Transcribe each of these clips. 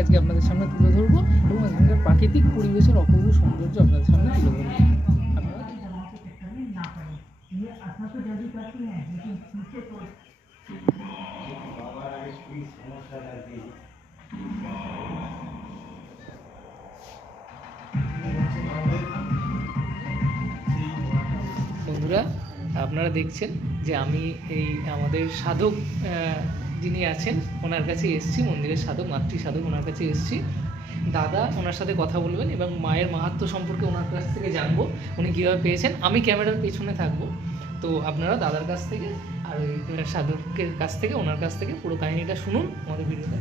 আজকে আপনাদের সামনে তুলে ধরবো এবং এখানকার প্রাকৃতিক পরিবেশের অপূর্ব সৌন্দর্য আপনাদের সামনে তুলে ধরবো। বন্ধুরা, আপনারা দেখছেন যে আমি এই আমাদের সাধক যিনি আছেন ওনার কাছে এসেছি মন্দিরের সাধক মাতৃ সাধক ওনার কাছে এসেছি। দাদা ওনার সাথে কথা বলবেন এবং মায়ের মাহাত্ম্য সম্পর্কে ওনার কাছ থেকে জানব উনি কীভাবে পেয়েছেন। আমি ক্যামেরার পেছনে থাকব তো আপনারা দাদার কাছ থেকে আর ওই সাধকের কাছ থেকে ওনার কাছ থেকে পুরো কাহিনীটা শুনুন আমাদের ভিডিওতে।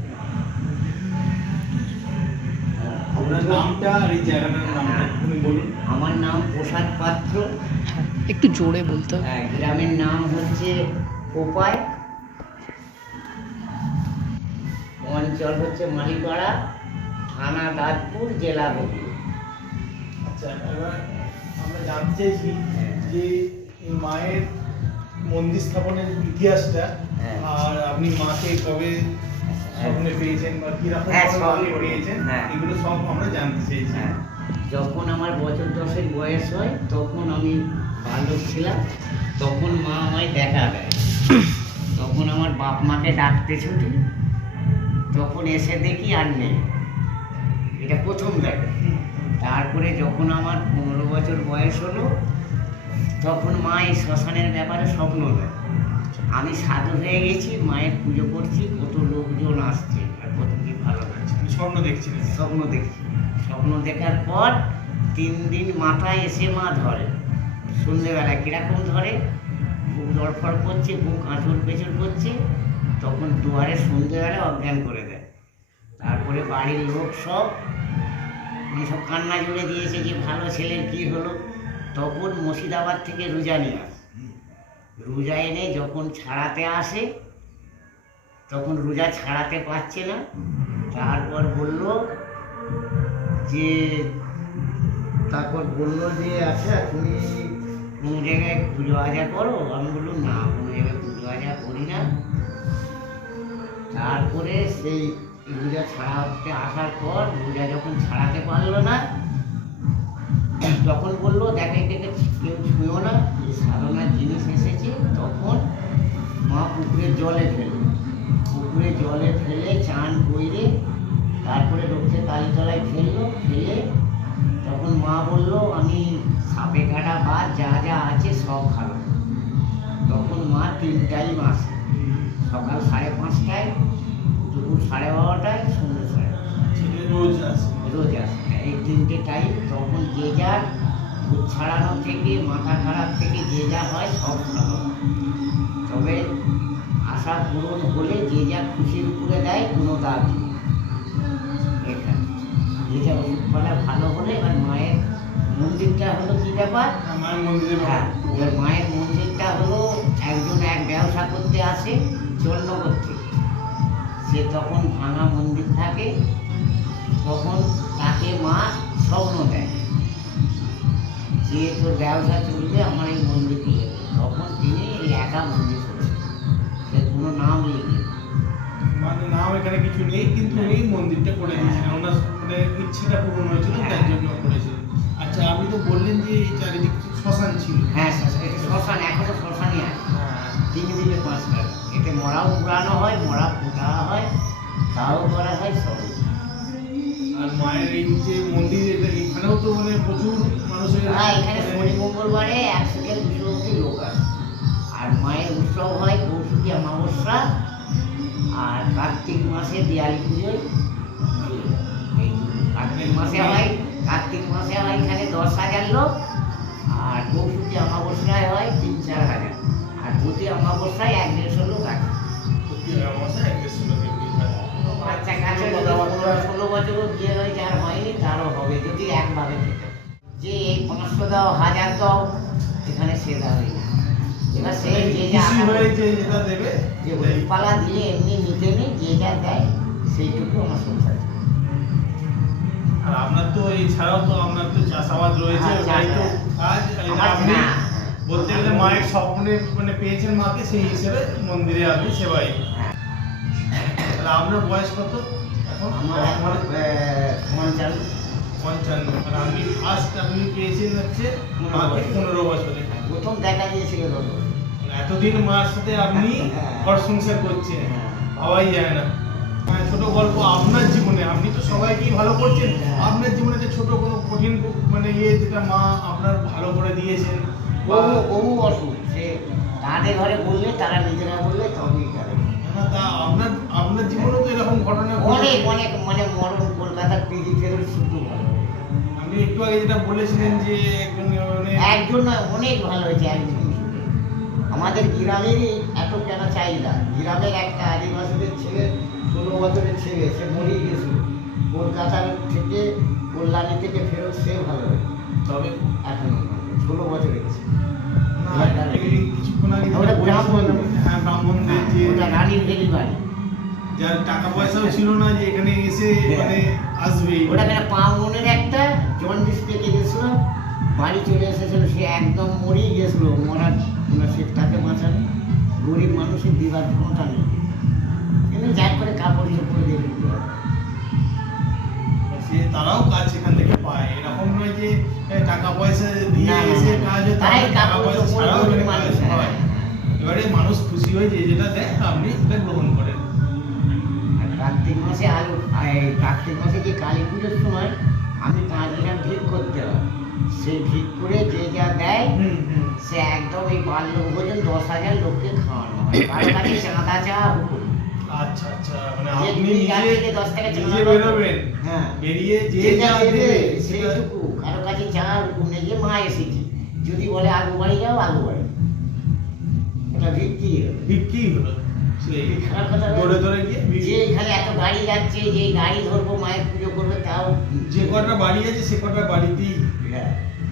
আপনার নামটা আর এই জায়গাটার নামটা তুমি বলুন। আমার নাম প্রসাদ পাত্র। একটু জোরে বলতে হবে। হ্যাঁ, গ্রামের নাম হচ্ছে কোপায় অঞ্চল হচ্ছে মালিপাড়া থানা দাঁতপুর জেলা হুগলি আচ্ছা এবার আমরা জানতে চাইছি যে এই মায়ের মন্দির স্থাপনের ইতিহাসটা হ্যাঁ। আর আপনি মাকে কবে স্বপ্নে পেয়েছেন বা কীরকম হ্যাঁ, স্বপ্নে পেয়েছেন হ্যাঁ। এগুলো সব আমরা জানতে চাইছি। হ্যাঁ। যখন আমার বছর দশের বয়স হয় তখন আমি বালক ছিলাম তখন মা আমায় দেখা দেয়। তখন আমার বাপ মাকে ডাকতে ছুটি তখন এসে দেখি আর নেই। এটা প্রথম দেখা তারপরে যখন আমার পনেরো বছর বয়স হলো তখন মা এই শ্মশানের ব্যাপারে স্বপ্ন দেয়। আমি সাধু হয়ে গেছি মায়ের পুজো করছি কত লোকজন আসছে আর কত কি ভালো লাগছে। স্বপ্ন দেখছি স্বপ্ন দেখছি। স্বপ্ন দেখার পর তিন দিন মাথায় এসে মা ধরে। সন্ধেবেলা কীরকম ধরে? বুক দরফর করছে বুক আঁচড় পেঁচড় করছে তখন দুয়ারে সন্ধেবেলা অজ্ঞান করে তারপরে বাড়ির লোক সব মানে সব কান্না জুড়ে দিয়েছে যে ভালো ছেলের কি হলো, তখন মুর্শিদাবাদ থেকে রোজা নিয়ে আসে। রোজা এনে যখন ছাড়াতে আসে, তখন রোজা ছাড়াতে পারছে না। তারপর বলল যে, তারপর বলল যে আচ্ছা তুমি কোনো জায়গায় পুজো আজা করো? আমি বললাম, না, কোনো জায়গায় পুজো আজা করি না। তারপরে সেই রোজা ছাড়াতে আসার পর রোজা যখন ছাড়াতে পারল না, তখন বলল, দেখে দেখে কেউ ছুঁয়ো না যে সাধনার জিনিস এসেছে। তখন মা পুকুরের জলে ফেলে, পুকুরে জলে ফেলে চান কইরে তারপরে রক্ষে কালীতলায় ফেলল, ফেলে তখন মা বলল, আমি সাপে কাটা বাদ যা যা আছে সব খাব। তখন মা তিন টাইম আসে সকাল সাড়ে পাঁচটায় দুপুর সাড়ে বারোটায় সন্ধ্যে সাড়ে রোজ আসে। রোজ আসে। এই তিনটে টাইম তখন যে যার ভূত ছাড়ানো থেকে মাথা খারাপ থেকে যে যা হয় সব তবে আশা পূরণ হলে যে যা খুশির উপরে দেয় কোনো দাম নেই। এটা। যে যা ওষুধপালা ভালো হলে এবার মায়ের মন্দিরটা হলো কি ব্যাপার? আমার মন্দিরে হ্যাঁ এবার মায়ের মন্দিরটা হলো একজন এক ব্যবসা করতে আসে জন্য থেকে সে তখন ভাঙা মন্দির থাকে তখন তাকে মা স্বপ্ন দেয়। যে তোর ব্যবসা চলবে আমার এই মন্দির দিয়ে দে। তখন তিনি এই একা মন্দির সে কোনো নাম লিখে মানে নাম এখানে কিছু নেই কিন্তু উনি মন্দিরটা করে দিয়েছিলেন। ওনার মানে ইচ্ছেটা পূরণ হয়েছিল তার জন্য করেছিলেন আচ্ছা আপনি তো বললেন যে এই চারিদিক শ্মশান ছিল। হ্যাঁ শ্মশান- এটা শ্মশান এখনও শ্মশানই আছে। হ্যাঁ। তিন দিনে পাঁচ টাকা এতে মরাও পুরানো হয় মরা পোতা হয় তাও করা হয় সবই। আর মায়ের এই যে মন্দির এটা এখানেও তো মানে প্রচুর মানুষের হ্যাঁ এখানে শনি মঙ্গলবারে একশো থেকে দুশো অব্দি লোক আসে। আর মায়ের উৎসব হয় কৌশিকী অমাবস্যা আর কার্তিক মাসে দেয়ালি পুজোয় কার্তিক মাসে হয় কার্তিক মাসে হয় এখানে দশ হাজার লোক আর কৌশিকী অমাবস্যায় হয় তিন চার হাজার। প্রতি অমাবস্যায় এক দেড়শো লোক আছে। বাচ্চা কাছে ষোলো বছরও বিয়ে আর হয়নি তারও হবে যদি একভাবে যে এই পাঁচশো দাও হাজার দাও এখানে সে দাবি এবার সে যে যা দেবে দেয়। পালা দিলে এমনি নিতে নেই যে যা দেয় সেইটুকু আমার সংসার আর আপনার তো এছাড়াও তো আপনার তো চাষাবাদ রয়েছে হ্যাঁ, কাজ বলতে গেলে মায়ের স্বপ্নে মানে পেয়েছেন মাকে সেই হিসেবে মন্দিরে আপনি সেবাই হ্যাঁ তাহলে আপনার বয়স কত এখন আমার পঞ্চান্ন পঞ্চান্ন আর আপনি ফার্স্ট আপনি পেয়েছেন হচ্ছে মাকে। পনেরো বছরে প্রথম দেখা। মানে এতদিন মার সাথে আপনি হ্যাঁ। ঘর সংসার করছেন হ্যাঁ। ভাবাই যায় না হ্যাঁ, ছোট গল্প আপনার জীবনে আপনি তো সবাইকেই ভালো করছেন হ্যাঁ। আপনার জীবনে যে ছোট কোনো কঠিন মানে ইয়ে যেটা মা আপনার ভালো করে দিয়েছেন বহু বহু অসুখ। সে তাদের ঘরে বললে তারা নিজেরা বললে তবেই আপনার আপনার তো এরকম ঘটনা অনেক অনেক মানে মরণ কলকাতার পিড়ি ফেরত শুধু ভালো আপনি একটু আগে যেটা বলেছিলেন যে একজন মানে অনেক ভালো হয়েছে একজন। আমাদের গ্রামেরই এত কেন চাহিদা? গ্রামের একটা আদিবাসীদের ছেলে ষোলো বছরের ছেলে সে মরেই গেছিল কলকাতার থেকে কল্যাণী থেকে ফেরত সে ভালো হয়েছে। তবে এখন ষোলো কিছুক্ষণ আগে হ্যাঁ ব্রাহ্মণদের যে রানীর বাড়ি। যার টাকা পয়সাও ছিল না যে এখানে এসে মানে আসবে। ওটা একটা জন্ডিস পেকে গেছিল বাড়ি চলে এসেছিল সে একদম মরেই গেছিল। মরার সে তাকে বাঁচানো গরিব মানুষের দিবার ক্ষমতা নেই কিন্তু যার করে কাপড় চোপড় দিয়ে তাই টাকা পয়সা ছাড়াও এখানে কাজ হ্যাঁ। এবারে মানুষ খুশি হয়ে যে যেটা দেয় আপনি সেটা গ্রহণ করেন। কার্তিক মাসে আলু কার্তিক মাসে যে কালী পুজোর সময় আমি পাঁচ গ্রাম ভিড় করতে হয়। সেই ভিড় করে যে যা দেয় সে একদম এই বাল্য ভোজন দশ হাজার লোককে খাওয়ানো হয়। কারও কাছে চাঁদা চাওয়া হুকুম আচ্ছা আচ্ছা মানে আপনি নিজে দশ টাকা নিজে বেরোবেন। হ্যাঁ। বেরিয়ে যে যে দেবে সেইটুকু কারও কাছে চাওয়ার হুকুম নেই যে মা এসেছি। যদি বলে আলু বাড়ি যাও আলু বাড়ি এটা ভিত্তি বিক্রি হলো। দৌড়ে দৌড়ে গিয়ে যে এখানে এত গাড়ি যাচ্ছে যে গাড়ি ধরবো মায়ের পুজো করবে তাও যে কটা বাড়ি আছে সে কটা বাড়িতেই হ্যাঁ।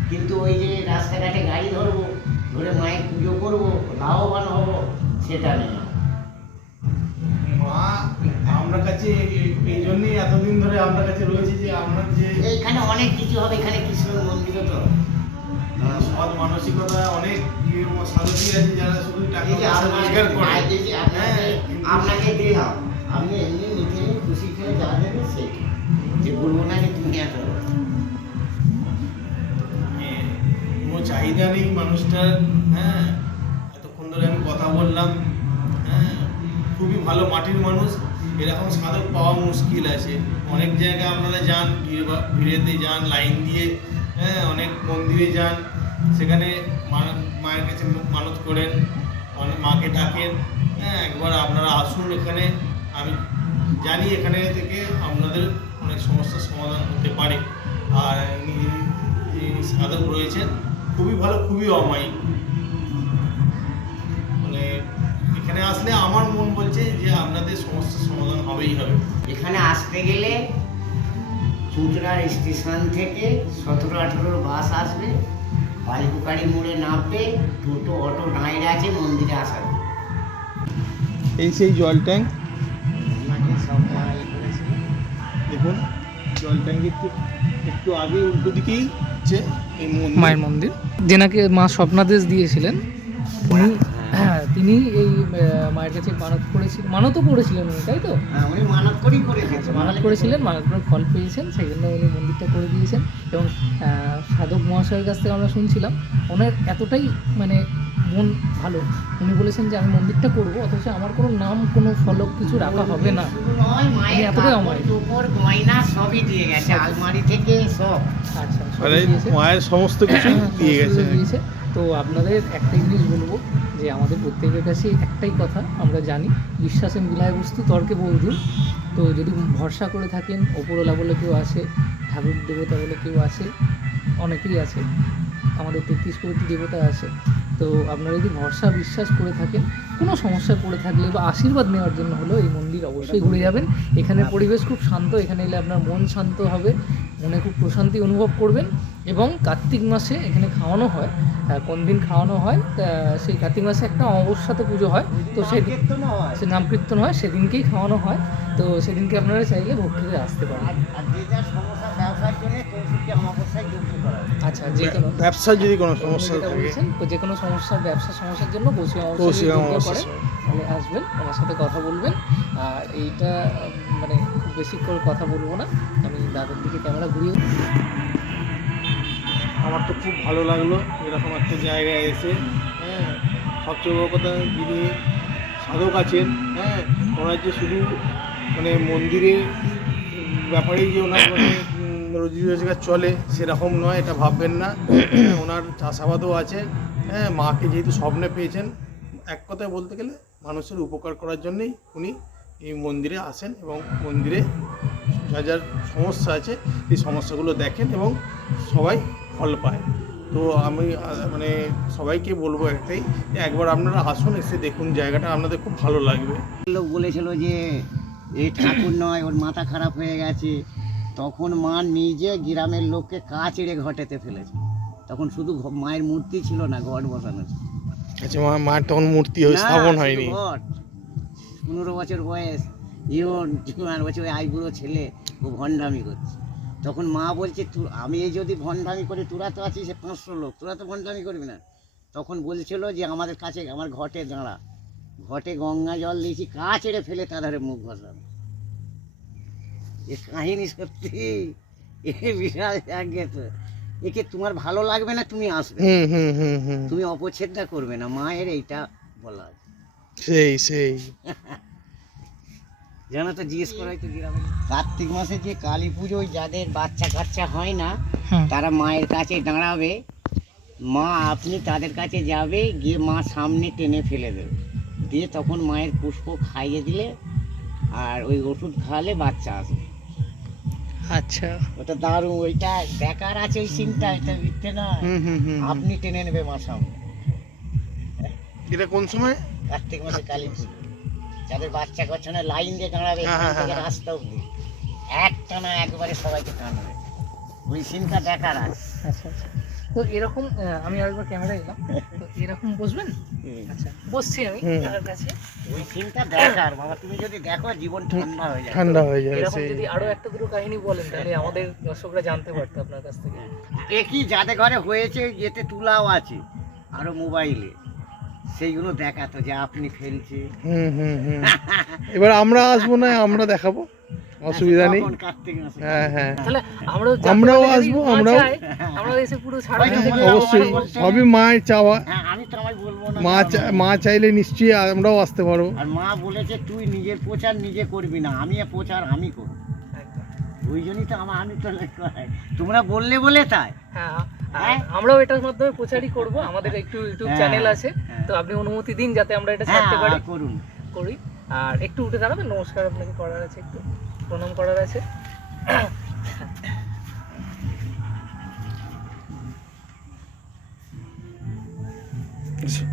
কিন্তু ওই যে রাস্তাঘাটে গাড়ি ধরবো ধরে মায়ের পুজো করব লাভবান হব সেটা নেই মা আপনার কাছে এই- জন্যই এতদিন ধরে আপনার কাছে রয়েছে যে আমরা যে এখানে অনেক কিছু হবে এখানে সৎ মানসিকতা অনেক সাধুজি আছে যারা শুধু টাকা রোজগার করে। আপনাকে হ্যাঁ, কিন্তু- আপনি এমনি নিয়ে খুশি খেয়ে যা দেবে সেইটা যে বলব না যে তুমি এত হ্যাঁ, কোনো চাহিদা নেই মানুষটার হ্যাঁ। এতক্ষণ ধরে আমি কথা বললাম হ্যাঁ। খুবই ভালো মাটির মানুষ। এরকম সাধক পাওয়া মুশকিল আছে। অনেক জায়গায় আপনারা যান ভিড়ে ভিড়েতে যান লাইন দিয়ে হ্যাঁ অনেক মন্দিরে যান। সেখানে মায়ের কাছে মানত করেন মাকে ডাকেন হ্যাঁ একবার আপনারা আসুন এখানে, আমি জানি এখানে থেকে আপনাদের অনেক সমস্যার সমাধান হতে পারে। আর সাধক রয়েছেন, খুবই ভালো, খুবই অমায়িক। মানে এখানে আসলে আমার মন বলছে যে আপনাদের সমস্যার সমাধান হবেই হবে। এখানে আসতে গেলে চুঁচড়ার স্টেশন থেকে সতেরো আঠেরোর বাস আসবে। বালিপুকারি মোড়ে নামবে দুটো অটো দাঁড়িয়ে আছে মন্দিরে আসার। এই সেই জল ট্যাঙ্ক। দেখুন জল ট্যাঙ্কের একটু একটু আগে উল্টো দিকেই হচ্ছে এই মন্দির। মায়ের মন্দির। যেনাকে মা স্বপ্নাদেশ দিয়েছিলেন উনি তিনি এই মায়ের কাছে মানত করেছিলেন মানতও করেছিলেন উনি তাই তো? হ্যাঁ উনি মানত করেই আচ্ছা, মানত করেছিলেন মানত করে ফল পেয়েছেন সেই জন্য উনি মন্দিরটা করে দিয়েছেন। এবং সাধক মহাশয়ের কাছ থেকে আমরা শুনছিলাম ওনার এতটাই মানে মন ভালো। উনি বলেছেন যে আমি মন্দিরটা করব অথচ আমার কোনো নাম কোনো ফলক কিছু রাখা হবে না। এতটাই গয়না সবই দিয়ে গেছে আলমারি থেকে সব। আচ্ছা মানে। মায়ের সমস্ত কিছু হ্যাঁ, দিয়ে গেছে। তো আপনাদের একটাই জিনিস বলব, যে আমাদের প্রত্যেকের কাছে একটাই কথা, আমরা জানি, বিশ্বাসে মিলায় বস্তু তর্কে বহুদূর। তো যদি ভরসা করে থাকেন, ওপরওয়ালা বলে কেউ আছে, ঠাকুর দেবতা বলে কেউ আছে, অনেকেই আছে, আমাদের তেত্রিশ কোটি দেবতা আছে, তো আপনারা যদি ভরসা, বিশ্বাস করে থাকেন, কোনো সমস্যায় পড়ে থাকলে বা আশীর্বাদ নেওয়ার জন্য হলেও এই মন্দির অবশ্যই ঘুরে যাবেন। এখানে পরিবেশ খুব শান্ত, এখানে এলে আপনার মন শান্ত হবে, মনে খুব প্রশান্তি অনুভব করবেন। এবং কার্তিক মাসে এখানে খাওয়ানো হয়। কোন দিন খাওয়ানো হয়? সেই কার্তিক মাসে একটা অমাবস্যাতে পুজো হয়। তো সেই সে নাম কীর্তন হয় সেদিনকেই খাওয়ানো হয়। তো সেদিনকে আপনারা চাইলে ভোগ খেতে আসতে পারেন। আর আর যে যার সমস্যা ব্যবসার জন্য চৌষট্টি অমাবস্যায় যুক্ত করা। আচ্ছা যে কোনো ব্যবসার যদি কোনো সমস্যা বলছেন তো যে কোনো সমস্যা ব্যবসা সমস্যার জন্য বসে তাহলে আসবেন আমার সাথে কথা বলবেন। আর এইটা মানে খুব বেশি করে কথা বলব না। আমি দাদার দিকে ক্যামেরা ঘুরিয়ে আমার তো খুব ভালো লাগল এরকম একটা জায়গায় এসে হ্যাঁ সবচেয়ে বড় কথা যিনি সাধক আছেন হ্যাঁ ওনার যে শুধু মানে মন্দিরের ব্যাপারেই যে ওনার মানে রোজি রোজগার চলে সেরকম নয় এটা ভাববেন না। হ্যাঁ, ওনার চাষাবাদও আছে হ্যাঁ মাকে যেহেতু স্বপ্নে পেয়েছেন এক কথায় বলতে গেলে মানুষের উপকার করার জন্যই উনি এই মন্দিরে আসেন এবং মন্দিরে যা যার সমস্যা আছে সেই সমস্যাগুলো দেখেন এবং সবাই ফল পায়। তো আমি মানে সবাইকে বলব একটাই যে একবার আপনারা আসুন এসে দেখুন জায়গাটা আপনাদের খুব ভালো লাগবে। লোক বলেছিল যে এই ঠাকুর নয় ওর মাথা খারাপ হয়ে গেছে। তখন মা নিজে গ্রামের লোককে কাজ এড়ে ঘটেতে ফেলেছে। তখন শুধু মায়ের মূর্তি ছিল না ঘট বসানো আচ্ছা মা মায়ের তখন মূর্তি স্থাপন হয়নি। ঘট। পনেরো বছর বয়স। ইয়ন জুয়ান বছর ওই আইবুড়ো ছেলে ও ভণ্ডামি করছে। তখন মা বলছে আমি এই যদি ভণ্ডামি করি তোরা তো আছিস পাঁচশো লোক তোরা তো ভণ্ডামি করবি না। তখন বলছিল যে আমাদের কাছে আমার ঘটে দাঁড়া ঘটে গঙ্গা জল দিয়েছি কা ছেড়ে ফেলে তাদের মুখ ঘষানো এ কাহিনী সত্যি এ বিশাল জাগে তো। একে তোমার ভালো লাগবে না তুমি আসবে। তুমি অপছেদটা করবে না মায়ের এইটা বলা। সেই সেই। জানো তো জিজ্ঞেস করাই তো গ্রামে। কার্তিক মাসে যে কালী পুজোয় যাদের বাচ্চা কাচ্চা হয় না তারা মায়ের কাছে দাঁড়াবে। মা আপনি তাদের কাছে যাবে গিয়ে মা সামনে টেনে ফেলে দেবে। দিয়ে তখন মায়ের পুষ্প খাইয়ে দিলে আর ওই ওষুধ খাওয়ালে বাচ্চা আসবে। আচ্ছা। ওটা দারুণ ওইটা দেখার আছে ওই চিন্তা এটা মিথ্যে না হুম হুম হুম হুম। আপনি টেনে নেবে মা সামনে। এটা কোন সময়? কার্তিক মাসে কালী পুজো। যাদের বাচ্চা কাচ্চা না লাইন দিয়ে দাঁড়াবে হ্যাঁ, এখান হ্যাঁ, থেকে হ্যাঁ। রাস্তা অব্দি একটা না একবারে সবাইকে টানবে। ওই সিনটা দেখার আছে আচ্ছা আচ্ছা। তো এরকম আহ, আমি আরেকবার ক্যামেরা এলাম। তো এরকম বসবেন? আচ্ছা বসছি আমি। তার কাছে। ওই সিনটা দেখার বাবা তুমি যদি দেখো জীবন ঠান্ডা হয়ে যাবে। ঠান্ডা হয়ে যায় এরকম যদি আরও একটা দুটো কাহিনী বলেন তাহলে আমাদের দর্শকরা জানতে পারতো আপনার কাছ থেকে। একই যাদের ঘরে হয়েছে যেতে তুলাও আছে আরও মোবাইলে। সেইগুলো দেখাতো যে আপনি ফেলছে। হুম হুম হুম। এবার আমরা আসব না আমরা দেখাবো। অসুবিধা নেই। হ্যাঁ হ্যাঁ। আমরাও আসব, মা আমরাও- অবশ্যই সবই মায়ের চাওয়া। হ্যাঁ আমি তো বলব মা মা চাইলে নিশ্চয়ই আমরাও আসতে পারব। আর মা বলেছে তুই নিজের প্রচার নিজে করবি না আমি প্রচার আমি করব। একদম। ওই জন্যই তো আমার আমি তো তোমরা বললে বলে তাই। হ্যাঁ হ্যাঁ? হ্যাঁ? আমরাও এটার মাধ্যমে প্রচারই করব। আমাদের একটু ইউটিউব চ্যানেল আছে। হ্যাঁ। তো আপনি অনুমতি দিন যাতে আমরা এটা হ্যাঁ, ছাড়তে পারি। করুন। করি। আর একটু উঠে দাঁড়াবেন নমস্কার আপনাকে করার আছে একটু। প্রণাম করার আছে। আচ্ছা।